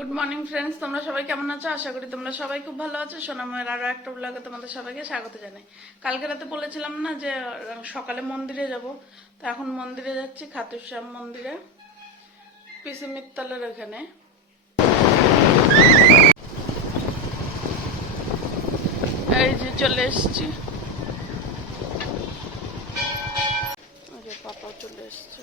Good morning friends, তোমরা সবাই কেমন আছো? আশা করি তোমরা সবাই খুব ভালো আছো। সোনাময়ের আরো একটা ব্লগে তোমাদের সবাইকে স্বাগত জানাই। কালকে রাতে বলেছিলাম না যে সকালে মন্দিরে যাব, তো এখন মন্দিরে যাচ্ছি, খাতুশ্যাম মন্দিরে, পিসি মিত্তলের ওখানে। এই যে চলে এসছি, ওই যে পাপা চলে এসছে।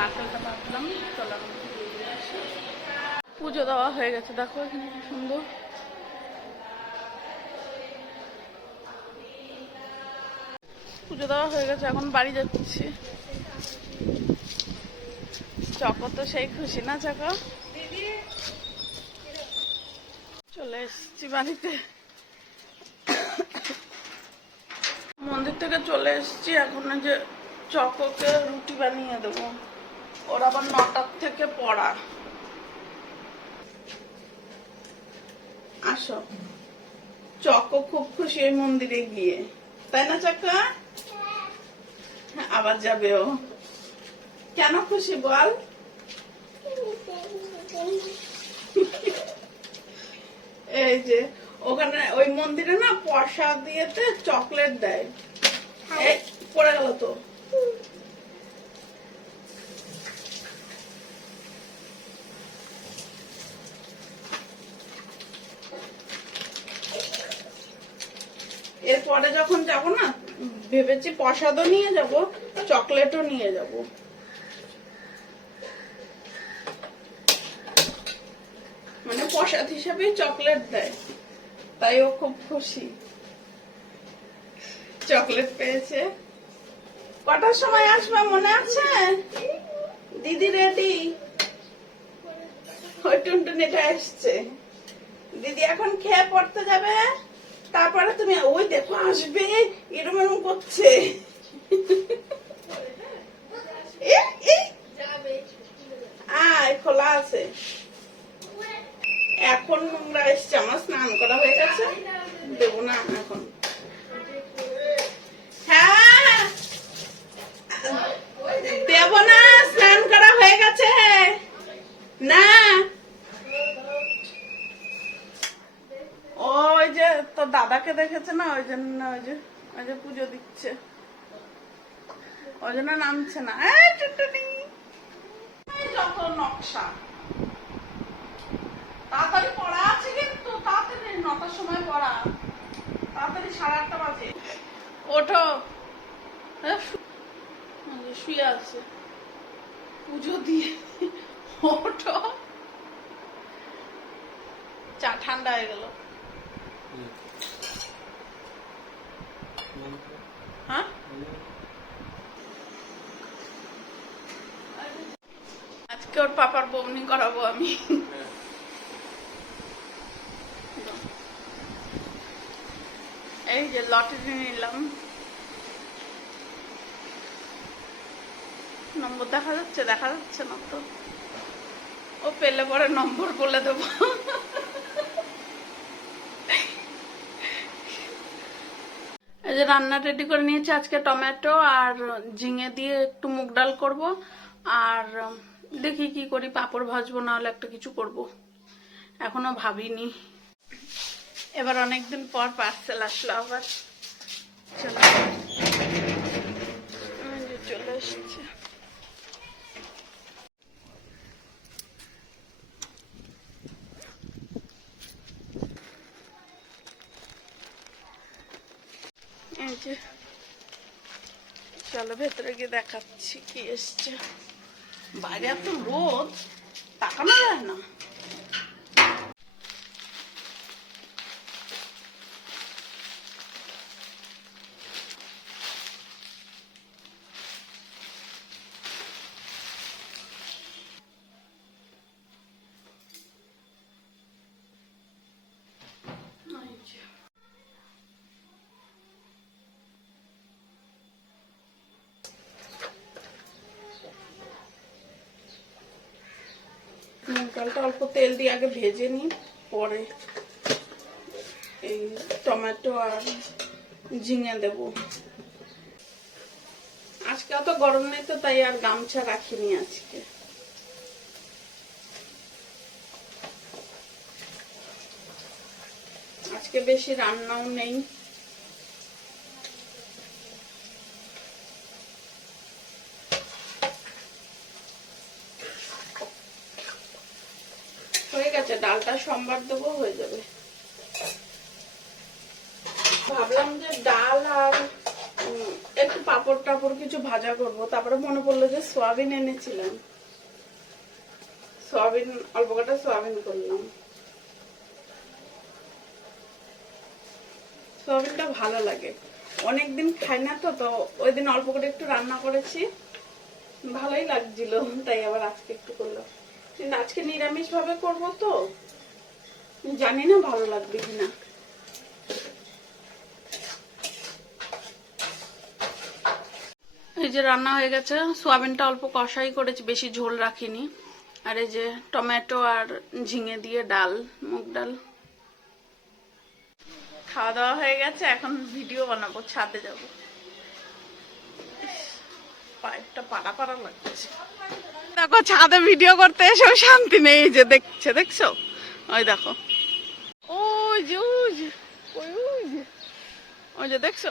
নারকেলটা বাঁধলাম, চলাম। পুজো দেওয়া হয়ে গেছে, দেখো এখানে কি সুন্দর। পুজো দেওয়া হয়ে গেছে, এখন বাড়ি যাচ্ছি। চকো তো সেই খুশি না? চকো চলে এসছি বাড়িতে, মন্দির থেকে চলে এসছি। এখন যে চকোকে রুটি বানিয়ে দেবো, ওর আবার 9টার থেকে পড়া। আসো, চকো খুব খুশি এই মন্দিরে গিয়ে, তাই না চকা? আবার যাবে ও, কেন খুশি বল? এই যে ওখানে ওই মন্দিরে না প্রসাদ দিয়েতে চকলেট দেয়। পড়ে গেল তো। এরপরে যখন যাব না, ভেবেছি প্রসাদও নিয়ে যাব, চকলেটও নিয়ে যাব। মানে প্রসাদ হিসাবে চকলেট দেয়, তাই ও খুব খুশি, চকলেট পেয়েছে। কটার সময় আসবে মনে আছে? দিদি রেডি, ওই টুনটুনিটা এসছে। দিদি এখন খেয়ে পড়তে যাবে, তারপরে তুমি ওই দেখো আসবে, এরম এরম করছে। আয়, খোলা আছে। এখন নোংরা এসছে, আমার স্নান করা হয়ে গেছে, দেবো না এখন। হ্যাঁ দেবো না, স্নান করা হয়ে গেছে না। ওই যে তোর দাদাকে দেখেছে না, ওই জন্য ওই যে পুজো দিচ্ছে, ওই জন্য নামছে না। যত নকশা, তাড়াতাড়ি পড়া আছে, কিন্তু তাড়াতাড়ি 9টার সময় পড়া, তাড়াতাড়ি 8:30 বাজে। ওঠো, শুয়ে আছে পুজো দিয়ে। ওঠো, চা ঠান্ডা হয়ে গেল। হ্যাঁ, আজকে ওর পাপার বমনি করাবো আমি। এই যে লটারি নিলাম, নম্বর দেখা যাচ্ছে? দেখা যাচ্ছে না তো, ও পেলে পরে নম্বর বলে দেবো। এই যে রান্না রেডি করে নিয়েছি, আজকে টমেটো আর ঝিঙে দিয়ে একটু মুগ ডাল করব, আর দেখি কি করি, পাঁপড় ভাজবো, না হলে একটা কিছু করব, এখনো ভাবিনি। এবার অনেকদিন পর পার্সেল আসলো আবার, চলে এসছে। যে চলো ভেতরে গিয়ে দেখাচ্ছি কি এসছে। বাইরে এত রোদ, তাকানো যায় না। মুগ ডালটা অল্প তেল দিয়ে আগে ভেজে নিই, পরে এই টমেটো আর ঝিঙে দেব। আজকে অত গরম নেই তো, তাই আর গামছা রাখিনি আজকে। আজকে বেশি রান্নাও নেই। হয়ে গেছে, ডালটা সোমবার দেবো, হয়ে যাবে। ভাবলাম যে ডাল আর একটু পাপড় টাপড় কিছু ভাজা করব, তারপরে মনে পড়লো যে সয়াবিন এনেছিলাম, সয়াবিন অল্প কটা সয়াবিন করলাম। সয়াবিনটা ভালো লাগে, অনেকদিন খাই না তো, তো ওই দিন অল্প করে একটু রান্না করেছি, ভালোই লাগছিল, তাই আবার আজকে একটু করলাম। কিন্তু আজকে নিরামিষ ভাবে করবো তো, জানি না ভালো লাগবে কিনা। এই যে রান্না হয়ে গেছে, সোয়াবিনটা অল্প কষাই করেছি, বেশি ঝোল রাখিনি। আর এই যে টমেটো আর ঝিঙে দিয়ে ডাল, মুগ ডাল। খাওয়া দাওয়া হয়ে গেছে, এখন ভিডিও বানাবো, ছাদে যাব। পাইপটা পাড়া পাড়া লাগছে। দেখো ছাদে ভিডিও করতে এসেও শান্তি নেই, এই যে দেখছে, দেখছো? ওই দেখো, ওই যে ওই যে ওই যে দেখছো,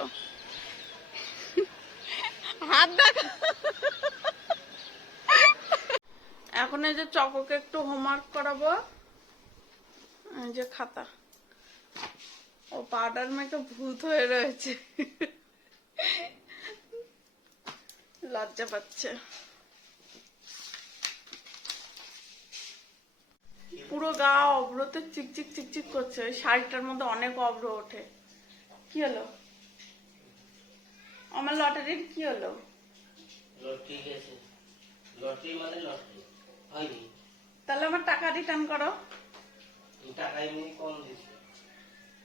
হাত দেখা। এখন এই যে চকোকে একটু হোমওয়ার্ক করাবো, এই যে খাতা, ও পাউডার মেখে ভূত হয়ে রয়েছে, লজ্জা পাচ্ছে। পুরো গা অব্রতে চিকচিক চিকচিক করছে, ওই শাড়িটার মধ্যে অনেক অব্র ওঠে। কি হলো আমার লটারির, কি হলো? তাহলে আমার টাকা রিটার্ন করো।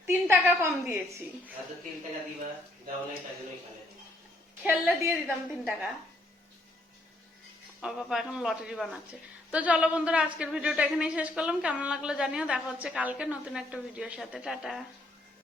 3 টাকা কম দিয়েছি, খেললে দিয়ে দিতাম 3 টাকা। ও বাবা এখন লটারি বানাচ্ছে। তো চলো বন্ধুরা, আজকের ভিডিওটা এখানেই শেষ করলাম। কেমন লাগলো জানিও, দেখা হচ্ছে কালকে নতুন একটা ভিডিওর সাথে। টাটা।